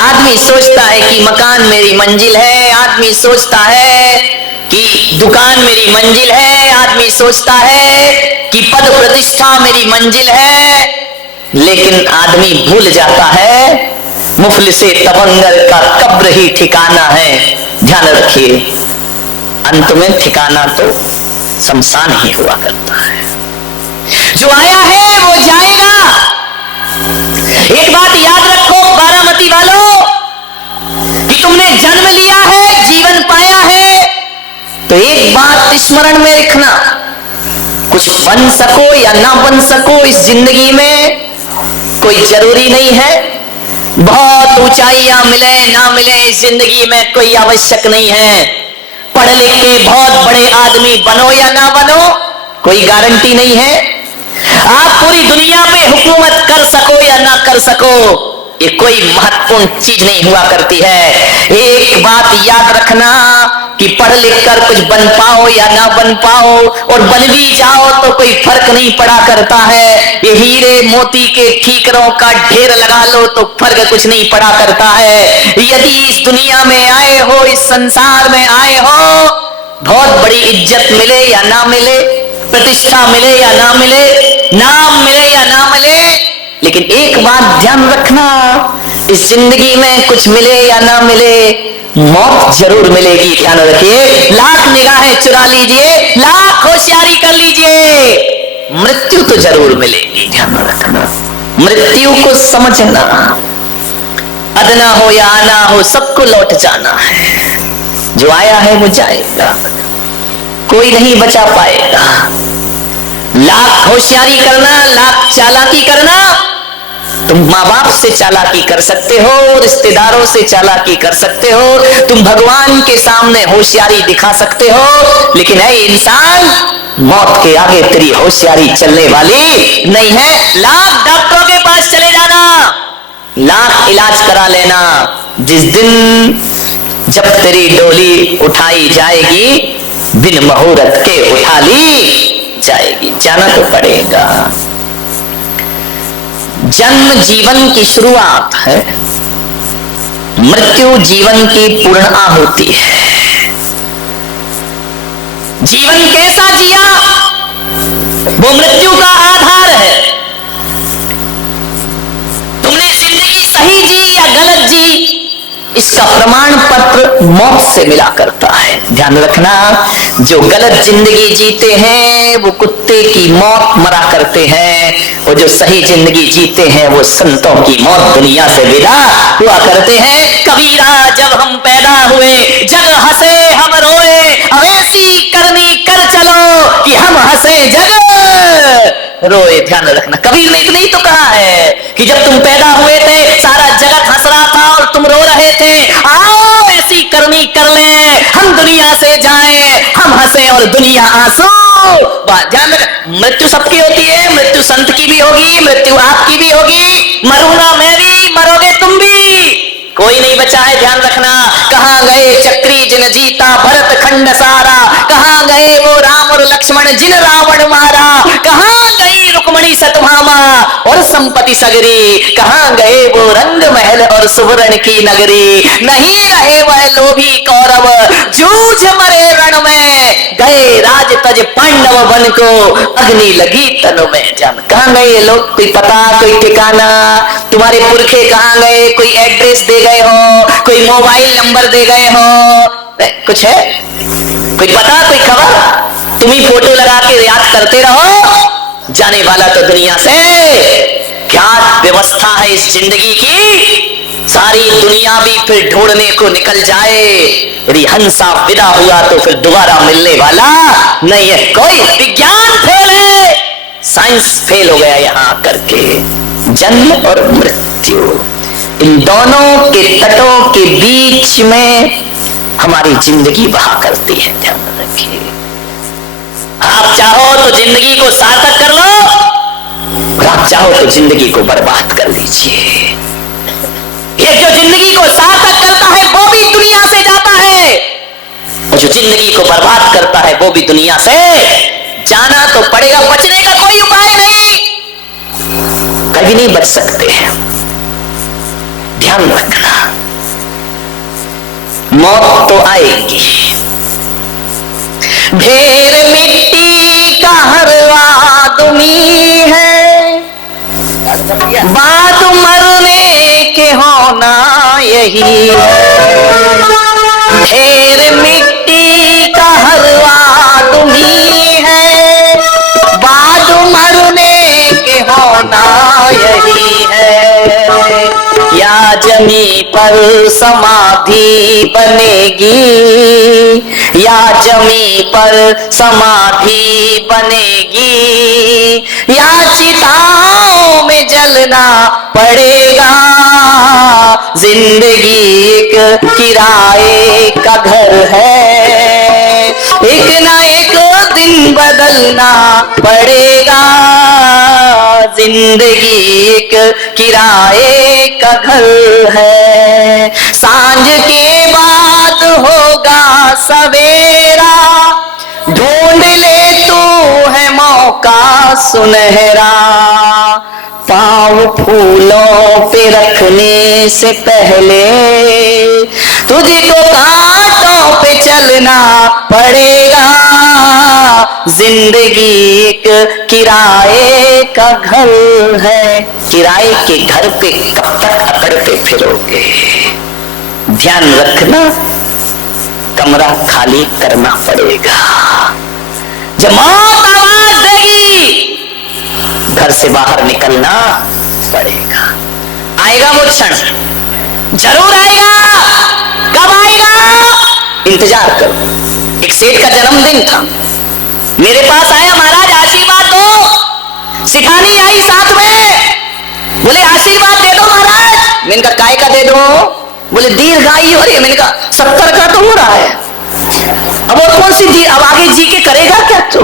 आदमी सोचता है कि मकान मेरी मंजिल है, आदमी सोचता है कि दुकान मेरी मंजिल है, आदमी सोचता है कि पद प्रतिष्ठा मेरी मंजिल है, लेकिन आदमी भूल जाता है मुफलिसे तवंगर का कब्र ही ठिकाना है। ध्यान रखिए, अंत में ठिकाना तो शमशान ही हुआ करता है। जो आया है वो जाएगा। एक बात याद रखो बारामती वालों, कि तुमने जन्म लिया है, जीवन पाया है, तो एक बात स्मरण में रखना, कुछ बन सको या ना बन सको इस जिंदगी में कोई जरूरी नहीं है। बहुत ऊंचाइयां मिले ना मिले इस जिंदगी में कोई आवश्यक नहीं है। पढ़ लिख के बहुत बड़े आदमी बनो या ना बनो कोई गारंटी नहीं है। आप पूरी दुनिया में हुकूमत कर सको या ना कर सको ये कोई महत्वपूर्ण चीज नहीं हुआ करती है। एक बात याद रखना कि पढ़ लिख कर कुछ बन पाओ या ना बन पाओ, और बन भी जाओ तो कोई फर्क नहीं पड़ा करता है। ये हीरे मोती के ठीकरों का ढेर लगा लो तो फर्क कुछ नहीं पड़ा करता है। यदि इस दुनिया में आए हो, इस संसार में आए हो, बहुत बड़ी इज्जत मिले या ना मिले, प्रतिष्ठा मिले या ना मिले, नाम मिले या ना मिले, लेकिन एक बात ध्यान रखना, इस जिंदगी में कुछ मिले या ना मिले, मौत जरूर मिलेगी। ध्यान रखिए, लाख निगाहें चुरा लीजिए, लाख होशियारी कर लीजिए, मृत्यु तो जरूर मिलेगी। ध्यान रखना, मृत्यु को समझना, अदना हो या आना हो सबको लौट जाना है। जो आया है वो जाएगा, कोई नहीं बचा पाएगा। लाख होशियारी करना, लाख चालाकी करना, तुम माँ बाप से चालाकी कर सकते हो, रिश्तेदारों से चालाकी कर सकते हो, तुम भगवान के सामने होशियारी दिखा सकते हो, लेकिन है इंसान, मौत के आगे तेरी होशियारी चलने वाली नहीं है। लाख डॉक्टरों के पास चले जाना, लाख इलाज करा लेना, जिस दिन जब तेरी डोली उठाई जाएगी, बिन मुहूर्त के उठा ली जाएगी, जाना तो पड़ेगा। जन्म जीवन की शुरुआत है, मृत्यु जीवन की पूर्ण आहुति है। जीवन कैसा जिया वो मृत्यु का आधार है। तुमने जिंदगी सही जी या गलत जी, इसका प्रमाण पत्र मौत से मिला करता है। ध्यान रखना, जो गलत जिंदगी जीते हैं वो कुत्ते की मौत मरा करते हैं, और जो सही जिंदगी जीते हैं वो संतों की मौत दुनिया से विदा हुआ करते हैं। कबीरा जब हम पैदा हुए, जग हंसे हम रोए, अब ऐसी करनी कर चलो कि हम हंसे जग रोए। ध्यान रखना, कबीर ने इतना ही तो कहा है कि जब तुम पैदा हुए थे सारा जगत हंस रहा था और तुम रो रहे थे, आओ ऐसी करनी कर ले, हम दुनिया से जाएं, हम हंसे और दुनिया आंसू। ध्यान रखना, मृत्यु सबकी होती है, मृत्यु संत की भी होगी, मृत्यु आपकी भी होगी, मरूंगा मैं भी, मरोगे तुम भी, कोई नहीं बचा है। ध्यान रखना, कहां गए चक्री जिन जीता भरत खंड सारा, कहां गए वो राम और लक्ष्मण जिन रावण मारा, कहां गई रुक्मणी सतभामा और संपत्ति सगरी, कहां गए वो रंग महल और सुवर्ण की नगरी, नहीं रहे वह लोभी कौरव जूझ मरे रण में, गए राज तज पांडव बन को अग्नि लगी तन में। जान कहां गए ये लोग, कोई पता, कोई ठिकाना, तुम्हारे पुरखे कहां गए, कोई एड्रेस दे गए हो, कोई मोबाइल नंबर दे गए हो, कुछ है, कोई पता, कोई खबर, तुम ही फोटो लगा के याद करते रहो, जाने वाला तो दुनिया से। क्या व्यवस्था है इस जिंदगी की, सारी दुनिया भी फिर ढूंढने को निकल जाए, यदि हंसा विदा हुआ तो फिर दोबारा मिलने वाला नहीं है। कोई विज्ञान फेल है, साइंस फेल हो गया यहां करके। जन्म और मृत्यु, इन दोनों के तटों के बीच में हमारी जिंदगी बहा करती है। ध्यान रखिए, आप चाहो तो जिंदगी को सार्थक कर लो, और आप चाहो तो जिंदगी को बर्बाद कर लीजिए। ये जो जिंदगी को सार्थक करता है वो भी दुनिया से जाता है, और जो जिंदगी को बर्बाद करता है वो भी दुनिया से जाना तो पड़ेगा। बचने का कोई उपाय नहीं, कभी नहीं बच सकते हैं। ध्यान रखना। मौत तो आएगी। ढेर मिट्टी का हर आदमी है, बाद मरने के होना यही है। ढेर मिट्टी का हर आदमी है, बाद मरने के होना यही है। या जमी पर समाधि बनेगी, या जमी पर समाधि बनेगी, या चिताओं में जलना पड़ेगा। जिंदगी एक किराए का घर है, एक ना एक दिन बदलना पड़ेगा। जिंदगी एक किराए का घर है, सांझ के बाद होगा सवेरा। ढूंढ ले तू है मौका सुनहरा, पाँव फूलों पे रखने से पहले तुझको कांटों पे चलना पड़ेगा। जिंदगी एक किराए का घर है, किराए के घर पे कब तक अकड़ते फिरोगे? ध्यान रखना, कमरा खाली करना पड़ेगा। जब मौत आवाज देगी, घर से बाहर निकलना पड़ेगा। आएगा वो क्षण, जरूर आएगा। कब आएगा? इंतजार करो। एक सेठ का जन्मदिन था, मेरे पास आया, महाराज आशीर्वाद दो। शिखानी आई साथ में, बोले आशीर्वाद दे दो महाराज। मैंने कहा काय का दे दो? बोले दीर्घायु हो रही है। मैंने कहा 70 का तो हो रहा है, अब और कौन सी अब आगे जी के करेगा क्या तू?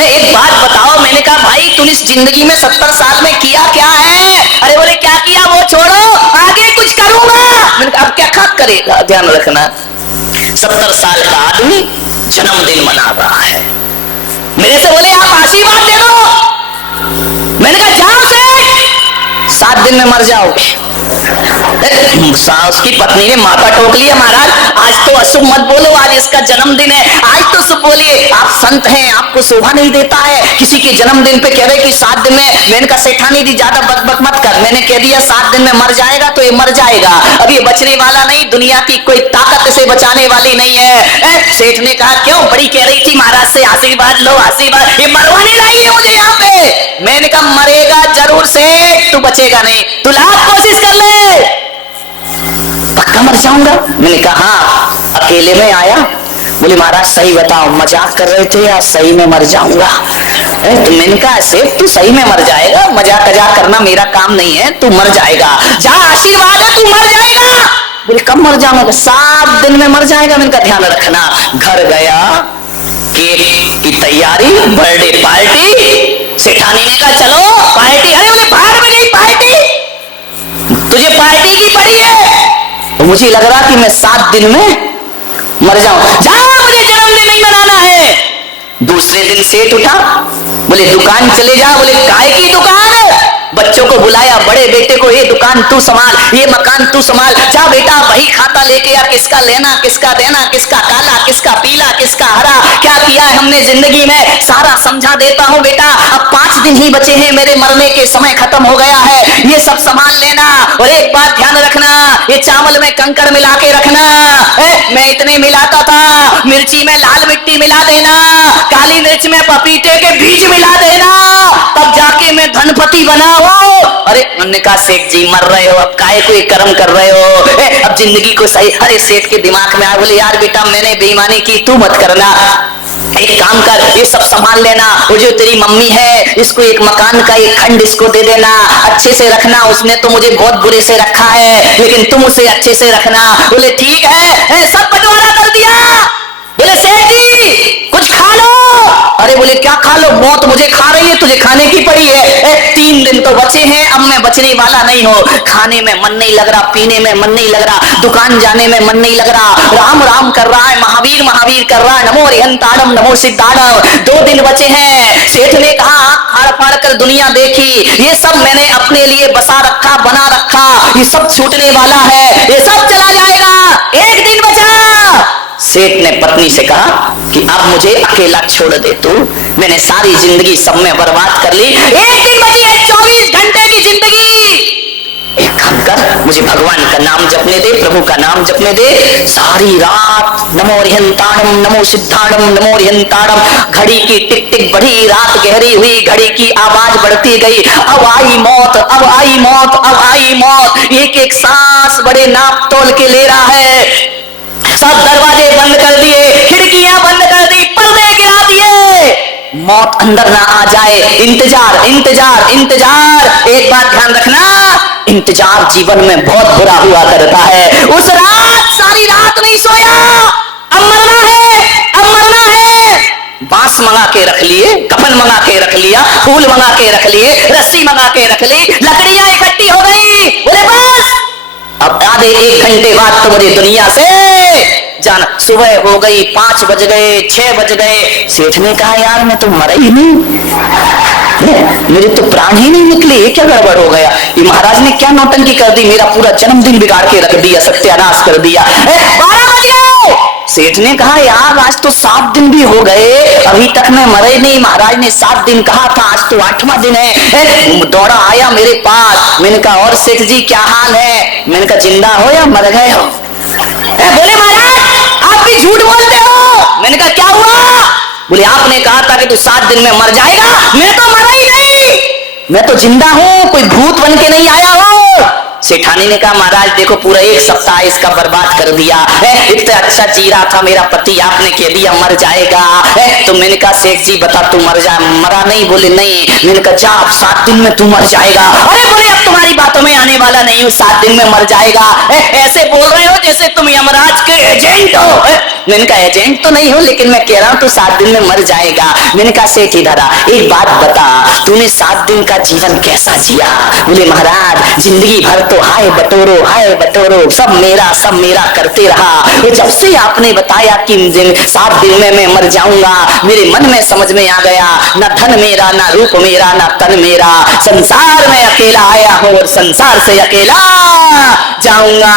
एक बात बताओ। मैंने कहा भाई तूने इस जिंदगी में 70 साल में किया क्या है? अरे बोले क्या किया वो छोड़ो, आगे कुछ करूंगा। मैंने कहा अब क्या करेगा? ध्यान रखना, 70 साल का आदमी जन्मदिन मना रहा है। मेरे से बोले आप आशीर्वाद दे दो। मैंने कहा जाओ से 7 दिन में मर जाओगे। उसकी पत्नी ने माथा टोक लिया, महाराज आज तो अशुभ मत बोलो, आज इसका जन्मदिन है, आज तो शुभ बोलिए। आप संत हैं, आपको शोभा नहीं देता है किसी के जन्मदिन पे कह रहे कि 7 दिन में। मैंने कहा सेठानी दी ज्यादा बकबक मत कर, मैंने कह दिया 7 दिन में मर जाएगा तो ये मर जाएगा, अब ये बचने वाला नहीं, दुनिया की कोई ताकत से बचाने वाली नहीं है। सेठ ने कहा क्यों? बड़ी कह रही थी महाराज से आशीर्वाद लो आशीर्वाद, ये मरवाने लाई है मुझे यहाँ पे। मैंने कहा मरेगा जरूर सेठ, तू बचेगा नहीं, तू लाख कोशिश कर ले, पक्का मर जाऊंगा। मैंने कहा हाँ, अकेले में आया। बोले महाराज सही बताओ, मजाक कर रहे थे या सही में मर जाऊंगा? तो मैंने कहा सेठ तू सही में मर जाएगा, मजाक मजाक करना मेरा काम नहीं है, तू मर जाएगा, जा आशीर्वाद है तू मर जाएगा। बोले कब मर जाऊंगा? 7 दिन में मर जाएगा। मैंने कहा ध्यान रखना। घर गया, केक की तैयारी, बर्थडे पार्टी। सेठानी ने कहा चलो पार्टी। अरे बोले बाहर में नहीं पार्टी, तुझे पार्टी की पड़ी है। तो मुझे लग रहा कि मैं 7 दिन में मर जाऊं। जाओ मुझे जन्मदिन नहीं मनाना है। दूसरे दिन सेठ उठा, बोले दुकान चले जा। बोले काय की दुकान? बच्चों को बुलाया, बड़े बेटे को ये दुकान तू संभाल, ये मकान तू संभाल, जा बेटा वही खाता लेके आ, किसका लेना किसका देना, किसका काला किसका पीला किसका हरा, क्या किया है हमने जिंदगी में सारा समझा देता हूँ बेटा। अब 5 दिन ही बचे हैं, मेरे मरने के समय खत्म हो गया है, ये सब संभाल लेना। और एक बात ध्यान रखना, ये चावल में कंकड़ मिला के रखना। मैं इतने मिलाता था, मिर्ची में लाल मिट्टी मिला देना, काली मिर्च में पपीते के बीज मिला देना, तब जाके मैं धनपति बना हो। अरे उन्होंने कहा सेठ जी मर रहे हो, अब काहे कोई कर्म कर रहे हो, अब जिंदगी को सही। अरे सेठ के दिमाग में आ, बोले यार बेटा मैंने बेईमानी की, तू मत करना, एक काम कर ये सब संभाल लेना। वो जो तेरी मम्मी है इसको एक मकान का एक खंड इसको दे देना, अच्छे से रखना, उसने तो मुझे बहुत बुरे से रखा है लेकिन तुम उसे अच्छे से रखना। बोले ठीक है, सब बंटवारा कर दिया। बोले सेठ जी कुछ खा लो। अरे बोले क्या खा लो? मौत मुझे खा रही है, तुझे खाने की पड़ी है। 3 दिन तो बचे हैं, अब मैं बचने वाला नहीं हूँ। खाने में मन नहीं लग रहा, पीने में मन नहीं लग रहा, दुकान जाने में मन नहीं लग रहा, राम राम कर रहा है, महावीर महावीर कर रहा है, नमो रिहंताड़म नमो सिद्धाड़म। 2 दिन बचे हैं। सेठ ने कहा आंख फाड़ फाड़ कर दुनिया देखी, ये सब मैंने अपने लिए बसा रखा बना रखा, ये सब छूटने वाला है, ये सब चला जाएगा, 1 दिन बचा। सेठ ने पत्नी से कहा कि अब मुझे अकेला छोड़ दे तू, मैंने सारी जिंदगी सब में बर्बाद कर ली, एक ही बची है 24 घंटे की जिंदगी, एक काम कर, मुझे भगवान का नाम जपने दे, प्रभु का नाम जपने दे। सारी रात नमो रिहंताणम नमो सिद्धाणम नमो रिहंताणम, घड़ी की टिक टिक बढ़ी, रात गहरी हुई, घड़ी की आवाज बढ़ती गई, अब आई मौत, अब आई मौत, अब आई मौत, एक एक सांस बड़े नाप तोल के ले रहा है। सब दरवाजे बंद कर दिए, खिड़कियां बंद कर दी, पर्दे गिरा दिए, मौत अंदर ना आ जाए, इंतजार इंतजार इंतजार। एक बात ध्यान रखना, इंतजार जीवन में बहुत बुरा हुआ करता है। उस रात सारी रात नहीं सोया, अब मरना है, अब मरना है, बांस मंगा के रख लिए, कफन मंगा के रख लिया, फूल मंगा के रख लिए, रस्सी मंगा के रख ली, लकड़ियां इकट्ठी हो गई, बोले बस अब आधे 1 घंटे बाद तो मुझे दुनिया से जाना। सुबह हो गई, 5 बज गए, 6 बज गए, सेठ ने कहा यार मैं तो मरा ही नहीं, मेरे तो प्राण ही नहीं निकले, ये क्या गड़बड़ हो गया, ये महाराज ने क्या नौटंकी कर दी, मेरा पूरा जन्मदिन बिगाड़ के रख दिया, सत्यानाश कर दिया। 12 बज गए, सेठ ने कहा यार आज तो 7 दिन भी हो गए, अभी तक मैं मरे नहीं, महाराज ने 7 दिन कहा था, आज तो 8वां दिन है। दौड़ा आया मेरे पास, मैंने कहा और सेठ जी क्या हाल है, मैंने कहा जिंदा हो या मर गए हो। बोले महाराज आप भी झूठ बोलते हो। मैंने कहा क्या हुआ, बोले आपने कहा था कि तू 7 दिन में मर जाएगा, मैं तो मरा ही नहीं, मैं तो जिंदा हूं, कोई भूत बन के नहीं आया हूं। सेठानी ने कहा महाराज देखो पूरा 1 सप्ताह इसका बर्बाद कर दिया है, इतना अच्छा जी रहा था मेरा पति, आपने कह दिया मर जाएगा है। तो मैंने कहा सेठ जी बता तू मर जा, मरा नहीं, बोले नहीं। मैंने कहा जा 7 दिन में तू मर जाएगा। अरे बोले अब तुम्हारी बातों में आने वाला नहीं हूँ, 7 दिन में मर जाएगा, ऐसे बोल रहे हो जैसे तुम यमराज के एजेंट हो। मैंने कहा एजेंट तो नहीं हो, लेकिन मैं कह रहा हूं तू 7 दिन में मर जाएगा। मैंने कहा सेठ इधर आ, एक बात बता तूने 7 दिन का जीवन कैसा जिया। बोले महाराज जिंदगी भर तो हाय बटोरो सब मेरा करते रहा, ये जब से आपने बताया कि 7 दिन में मैं मर जाऊंगा, मेरे मन में समझ में आ गया न धन मेरा, न रूप मेरा, न तन मेरा, संसार में अकेला आया हूं और संसार से अकेला जाऊंगा।